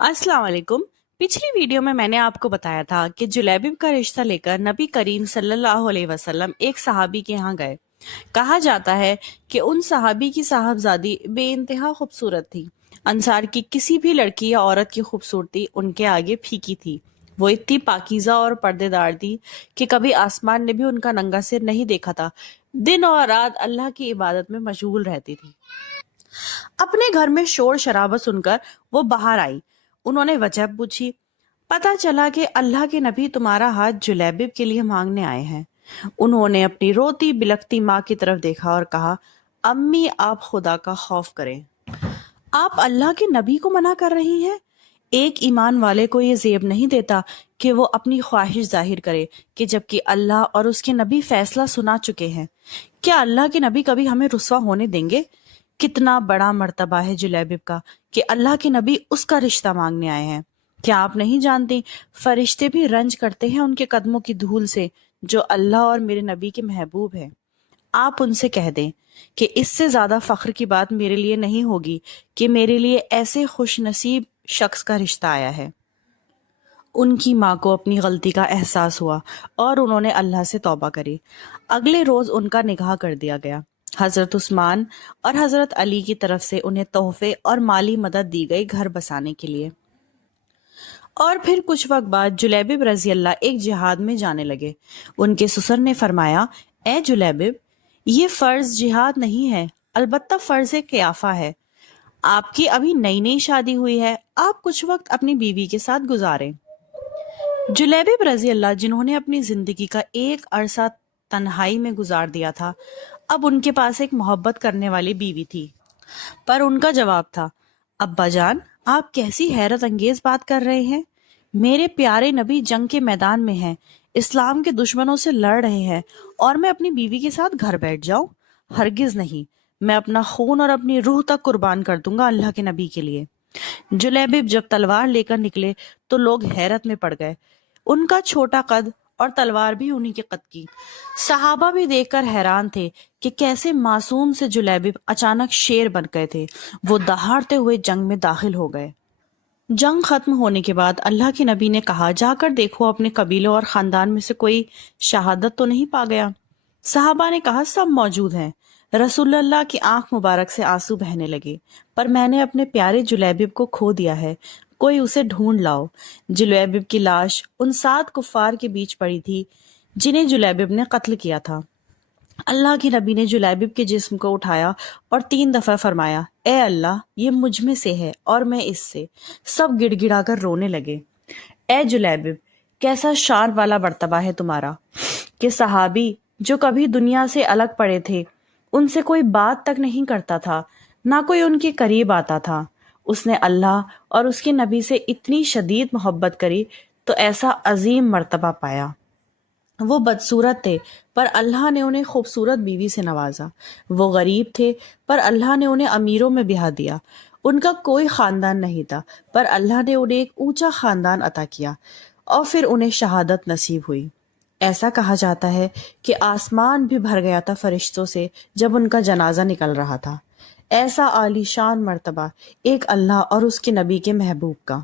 अस्सलाम वालेकुम। पिछली वीडियो में मैंने आपको बताया था कि जुलैबिब का रिश्ता लेकर नबी करीम सल्लल्लाहु अलैहि वसल्लम एक सहाबी के यहाँ गए। कहा जाता है कि उन सहाबी की साहबजादी बेइंतहा खूबसूरत थी। अंसार की किसी भी लड़की या औरत की खूबसूरती उनके आगे फीकी थी। वो इतनी पाकीज़ा और पर्देदार थी कि कभी आसमान ने भी उनका नंगा सिर नहीं देखा था। दिन और रात अल्लाह की इबादत में मशगूल रहती थी। अपने घर में शोर शराबा सुनकर वो बाहर आई। उन्होंने वजह पूछी। पता चला कि अल्लाह के नबी तुम्हारा हाथ जुलैबिब के लिए मांगने आए हैं। उन्होंने अपनी रोती बिलखती माँ की तरफ देखा और कहा, अम्मी आप खुदा का खौफ करें। आप अल्लाह के नबी को मना कर रही हैं। एक ईमान वाले को ये जेब नहीं देता कि वो अपनी ख्वाहिश जाहिर करे कि जबकि अल्लाह और उसके नबी फैसला सुना चुके हैं। क्या अल्लाह के नबी कभी हमें रुस्वा होने देंगे? कितना बड़ा मर्तबा है जुलैबिब का कि अल्लाह के नबी उसका रिश्ता मांगने आए हैं। क्या आप नहीं जानती, फरिश्ते भी रंज करते हैं उनके कदमों की धूल से जो अल्लाह और मेरे नबी के महबूब है। आप उनसे कह दें कि इससे ज्यादा फख्र की बात मेरे लिए नहीं होगी कि मेरे लिए ऐसे खुश नसीब शख्स का रिश्ता आया है। उनकी माँ को अपनी गलती का एहसास हुआ और उन्होंने अल्लाह से तौबा करी। अगले रोज उनका निकाह कर दिया गया। हजरत उस्मान और हजरत अली की तरफ से उन्हें तोहफे और माली मदद दी गई घर बसाने के लिए। और फिर कुछ वक्त बाद जुलैबिब रजी अल्लाह एक जिहाद में जाने लगे। उनके ससुर ने फरमाया, ए जुलैबिब, ये फर्ज जिहाद नहीं है, अलबत्ता फर्ज क़ियाफा है। आपकी अभी नई नई शादी हुई है, आप कुछ वक्त अपनी बीवी के साथ गुजारें। जुलैबिब रजी अल्लाह, जिन्होंने अपनी जिंदगी का एक अरसा तन्हाई में गुजार दिया था, अब उनके पास एक मोहब्बत करने वाली बीवी थी। पर उनका जवाब था, अब्बा जान, आप कैसी हैरत अंगेज बात कर रहे हैं। मेरे प्यारे नबी जंग के मैदान में हैं, इस्लाम के दुश्मनों से लड़ रहे हैं और मैं अपनी बीवी के साथ घर बैठ जाऊं? हरगिज नहीं। मैं अपना खून और अपनी रूह तक कुर्बान कर दूंगा अल्लाह के नबी के लिए। जुलैबिब जब तलवार लेकर निकले तो लोग हैरत में पड़ गए। उनका छोटा कद और तलवार भी उन्हीं के कद की। सहाबा भी देखकर हैरान थे कि कैसे मासूम से जुलैबिब अचानक शेर बन गए थे। वो दहाड़ते हुए जंग में दाखिल हो गए। जंग खत्म होने के बाद अल्लाह के नबी ने कहा, जाकर देखो अपने कबीलों और खानदान में से कोई शहादत तो नहीं पा गया। साहबा ने कहा, सब मौजूद हैं। रसूलुल्लाह की आंख मुबारक से आंसू बहने लगे। पर मैंने अपने प्यारे जुलैबिब को खो दिया है, कोई उसे ढूंढ लाओ। जुलैबिब की लाश उन 7 कुफ्फार के बीच पड़ी थी जिन्हें जुलैबिब ने कत्ल किया था। अल्लाह के नबी ने जुलैबिब के जिस्म को उठाया और 3 दफा फरमाया, ए अल्लाह, ये मुझ में से है और मैं इससे। सब गिड़गिड़ाकर रोने लगे। ए जुलैबिब, कैसा शान वाला मर्तबा है तुम्हारा कि सहाबी जो कभी दुनिया से अलग पड़े थे, उनसे कोई बात तक नहीं करता था, ना कोई उनके करीब आता था। उसने अल्लाह और उसके नबी से इतनी शदीद मोहब्बत करी तो ऐसा अजीम मर्तबा पाया। वो बदसूरत थे पर अल्लाह ने उन्हें खूबसूरत बीवी से नवाजा। वो गरीब थे पर अल्लाह ने उन्हें अमीरों में ब्याह दिया। उनका कोई खानदान नहीं था पर अल्लाह ने उन्हें एक ऊंचा खानदान अता किया और फिर उन्हें शहादत नसीब हुई। ऐसा कहा जाता है कि आसमान भी भर गया था फरिश्तों से जब उनका जनाजा निकल रहा था। ऐसा आलीशान मर्तबा एक अल्लाह और उसके नबी के महबूब का।